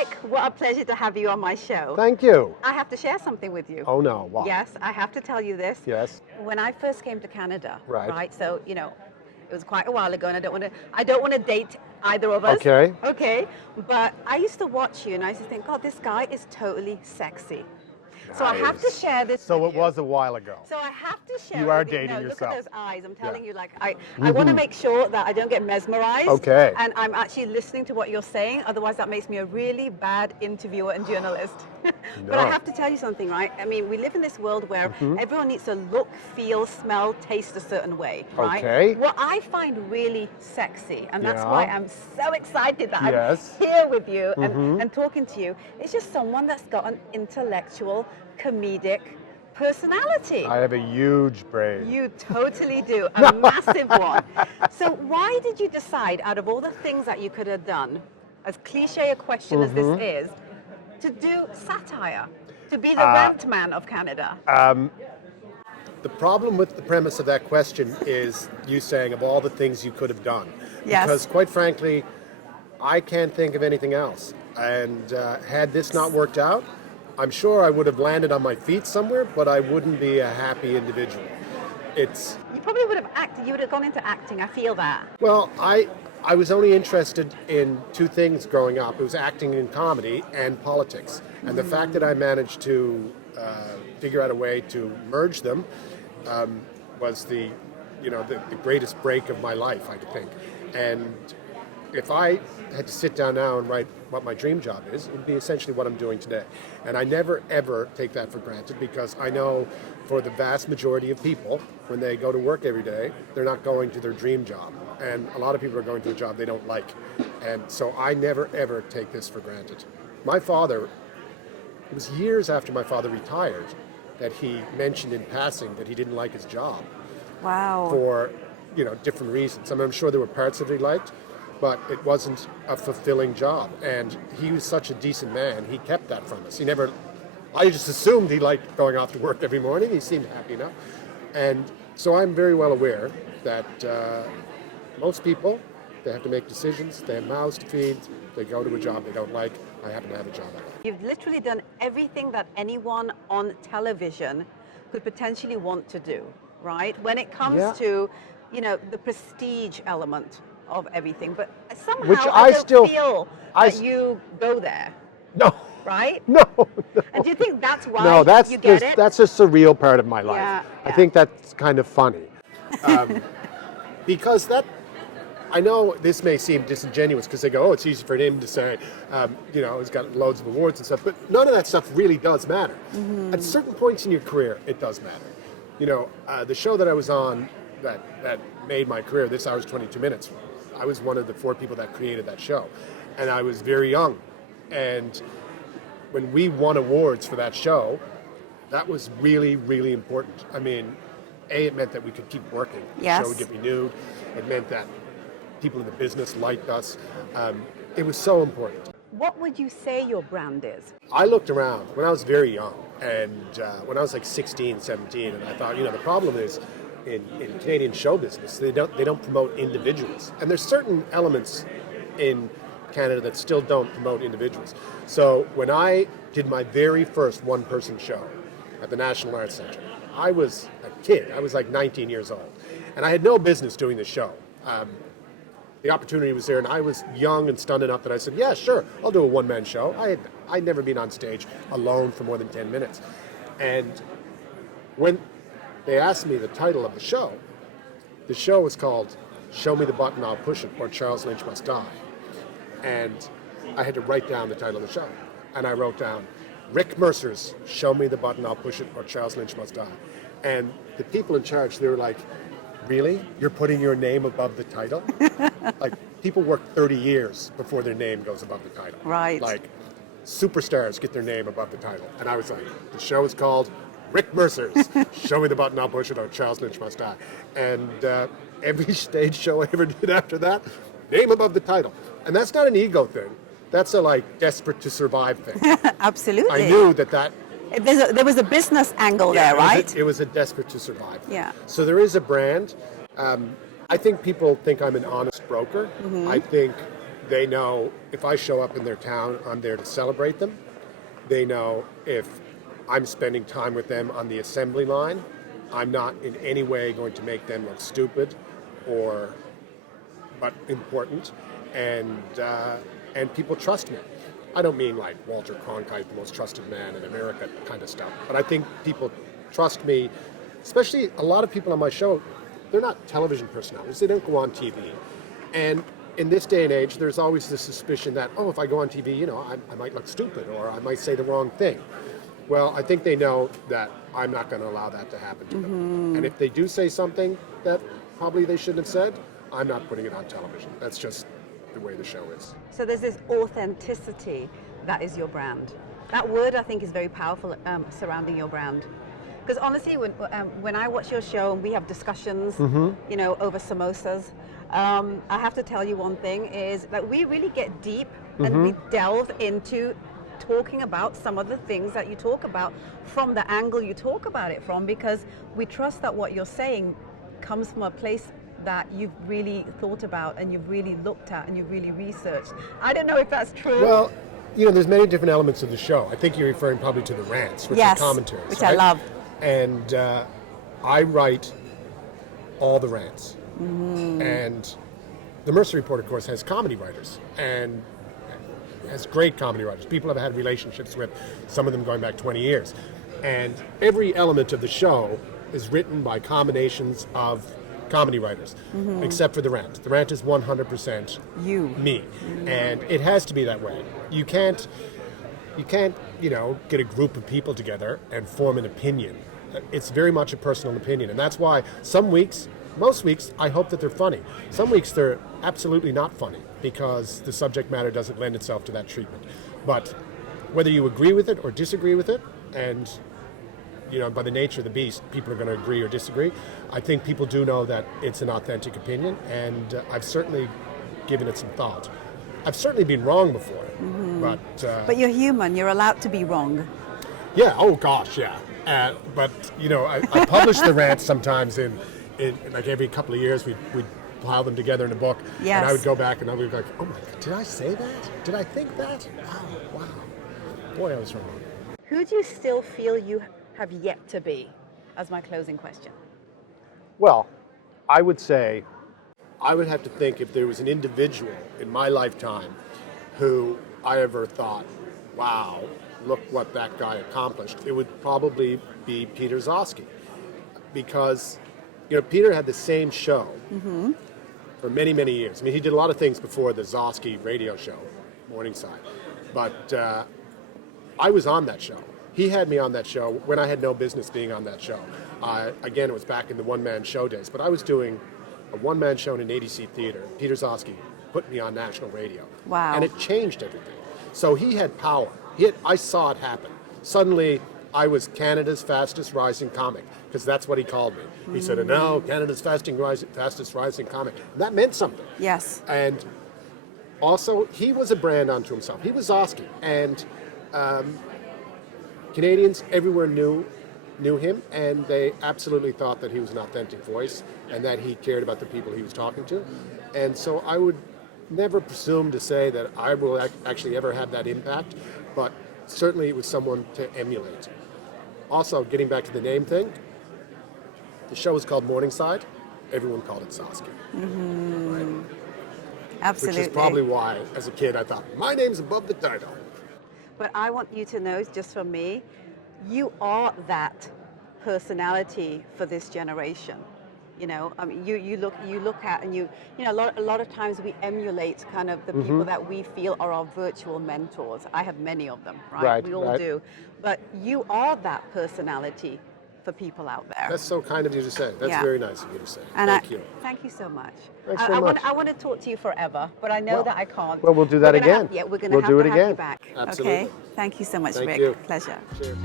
Rick, what a pleasure to have you on my show. Thank you. I have to share something with you. Oh no, what? Yes, I have to tell you this. Yes. When I first came to Canada, Right. So, it was quite a while ago, and I don't want to date either of us. Okay. Okay. But I used to watch you, and I used to think, God, this guy is totally sexy. So I have to Nice. share this So with it you. was a while ago. So I have to share. You are with dating no, yourself. Look at those eyes. I'm telling Yeah. you, I want to make sure that I don't get mesmerized. Okay. And I'm actually listening to what you're saying. Otherwise, that makes me a really bad interviewer and journalist. But I No. have to tell you something, right? I mean, we live in this world where everyone needs to look, feel, smell, taste a certain way, right? Okay. What I find really sexy, and that's Yeah. why I'm so excited that Yes. I'm here with you and talking to you, is just someone that's got an intellectual, comedic personality. I have a huge brain. You totally do, a massive one. So why did you decide, out of all the things that you could have done, as cliche a question as this is, to do satire, to be the rant man of Canada? The problem with the premise of that question is you saying of all the things you could have done. Yes. Because quite frankly, I can't think of anything else. And had this not worked out, I'm sure I would have landed on my feet somewhere, but I wouldn't be a happy individual. It's, You probably would have acted, you would have gone into acting, I feel that. well, I was only interested in two things growing up. It was acting in comedy and politics. And the fact that I managed to figure out a way to merge them was the greatest break of my life, I think. And if I had to sit down now and write what my dream job is, it would be essentially what I'm doing today. And I never, ever take that for granted, because I know for the vast majority of people, when they go to work every day, they're not going to their dream job. And a lot of people are going to a job they don't like. And so I never, ever take this for granted. My father, it was years after my father retired that he mentioned in passing that he didn't like his job. Wow. For different reasons. I mean, I'm sure there were parts that he liked, but it wasn't a fulfilling job. And he was such a decent man, he kept that from us. I just assumed he liked going off to work every morning. He seemed happy enough. And so I'm very well aware that most people, they have to make decisions, they have mouths to feed, they go to a job they don't like. I happen to have a job I like. You've literally done everything that anyone on television could potentially want to do, right? When it comes to, the prestige element of everything, but somehow Which I don't still feel that you go there, No. right? No. And do you think that's why No, that's you get it? that's a surreal part of my life. Yeah, I yeah. think that's kind of funny. Because I know this may seem disingenuous because they go, oh, it's easy for him to say, he's got loads of awards and stuff, but none of that stuff really does matter. At certain points in your career, it does matter. The show that I was on that made my career, This Hour's 22 Minutes, I was one of the 4 people that created that show. And I was very young. And when we won awards for that show, that was really, really important. I mean, it meant that we could keep working. Yes. The show would get renewed. It meant that people in the business liked us. It was so important. What would you say your brand is? I looked around when I was very young, and when I was like 16, 17, and I thought, the problem is in Canadian show business, they don't promote individuals. And there's certain elements in Canada that still don't promote individuals. So when I did my very first one-person show at the National Arts Centre, I was a kid. I was like 19 years old. And I had no business doing the show. The opportunity was there, and I was young and stunned enough that I said, yeah, sure, I'll do a one-man show. I'd never been on stage alone for more than 10 minutes. And when they asked me the title of the show was called Show Me the Button, I'll Push It, or Charles Lynch Must Die. And I had to write down the title of the show. And I wrote down, Rick Mercer's Show Me the Button, I'll Push It, or Charles Lynch Must Die. And the people in charge, they were like, really? You're putting your name above the title? Like, people work 30 years before their name goes above the title. Right. Like, superstars get their name above the title. And I was like, the show is called Rick Mercer's Show Me the Button, I'll Push It, or Charles Lynch Must Die. And every stage show I ever did after that, name above the title. And that's not an ego thing. That's a desperate to survive thing. Absolutely. I knew that there was a business angle there, right? It was a desperate to survive thing. Yeah. So there is a brand. I think people think I'm an honest broker. I think They know if I show up in their town, I'm there to celebrate them. They know if I'm spending time with them on the assembly line, I'm not in any way going to make them look stupid but important. And people trust me. I don't mean like Walter Cronkite, the most trusted man in America kind of stuff, but I think people trust me, especially a lot of people on my show, they're not television personalities, they don't go on TV. And in this day and age, there's always this suspicion that, oh, if I go on TV, you know, I might look stupid or I might say the wrong thing. Well, I think they know that I'm not going to allow that to happen to them. And if they do say something that probably they shouldn't have said, I'm not putting it on television. That's just the way the show is. So there's this authenticity that is your brand. That word, I think, is very powerful surrounding your brand. Because honestly, when I watch your show and we have discussions, you know, over samosas, I have to tell you one thing is that we really get deep and we delve into talking about some of the things that you talk about from the angle you talk about it from, because we trust that what you're saying comes from a place that you've really thought about and you've really looked at and you've really researched. I don't know if that's true. Well, you know, there's many different elements of the show. I think you're referring probably to the rants, which are commentaries, which right? I love. And I write all the rants. And the Mercer Report, of course, has comedy writers and has great comedy writers. People I've had relationships with, some of them going back 20 years. And every element of the show is written by combinations of comedy writers, except for the rant. The rant is 100% me. And it has to be that way. You can't, you know, get a group of people together and form an opinion. It's very much a personal opinion. And that's why some weeks, most weeks, I hope that they're funny. Some weeks they're absolutely not funny because the subject matter doesn't lend itself to that treatment. But whether you agree with it or disagree with it, and you know, by the nature of the beast, people are going to agree or disagree. I think people do know that it's an authentic opinion, and I've certainly given it some thought. I've certainly been wrong before, but you're human. You're allowed to be wrong. Yeah. Oh gosh, yeah. But you know, I publish the rants sometimes in like every couple of years. We'd pile them together in a book, and I would go back and I would be like, oh my God, did I say that? Did I think that? Wow. Boy, I was wrong. Who do you still feel you have yet to be, as my closing question? Well, I would say, I would have to think if there was an individual in my lifetime who I ever thought, wow, look what that guy accomplished, it would probably be Peter Zosky. Because, you know, Peter had the same show for many, many years. I mean, he did a lot of things before the Zosky radio show, Morningside. But I was on that show. He had me on that show when I had no business being on that show. Again, it was back in the one-man show days, but I was doing a one-man show in an 80-seat theater. Peter Zosky put me on national radio. Wow. And it changed everything. So he had power. I saw it happen. Suddenly, I was Canada's fastest rising comic, because that's what he called me. He said, no, Canada's fastest rising comic. And that meant something. Yes. And also, he was a brand unto himself. He was Zosky. And Canadians everywhere knew him, and they absolutely thought that he was an authentic voice and that he cared about the people he was talking to. And so I would never presume to say that I will actually ever have that impact, but certainly it was someone to emulate. Also, getting back to the name thing, the show was called Morningside. Everyone called it Zosky. Right? Absolutely. Which is probably why, as a kid, I thought, my name's above the title. But I want you to know, just from me, you are that personality for this generation. You know, I mean, you look at, and you know, a lot of times we emulate kind of the people that we feel are our virtual mentors. I have many of them, right? We all do. But you are that personality for people out there. That's so kind of you to say. That's very nice of you to say. And thank you. Thank you so much. Thanks very much. I want to talk to you forever, but I know that I can't. Well, we'll do that again. We're going to have to have you back. Absolutely. Okay. Thank you so much, Thank Rick. you. Pleasure. Cheers.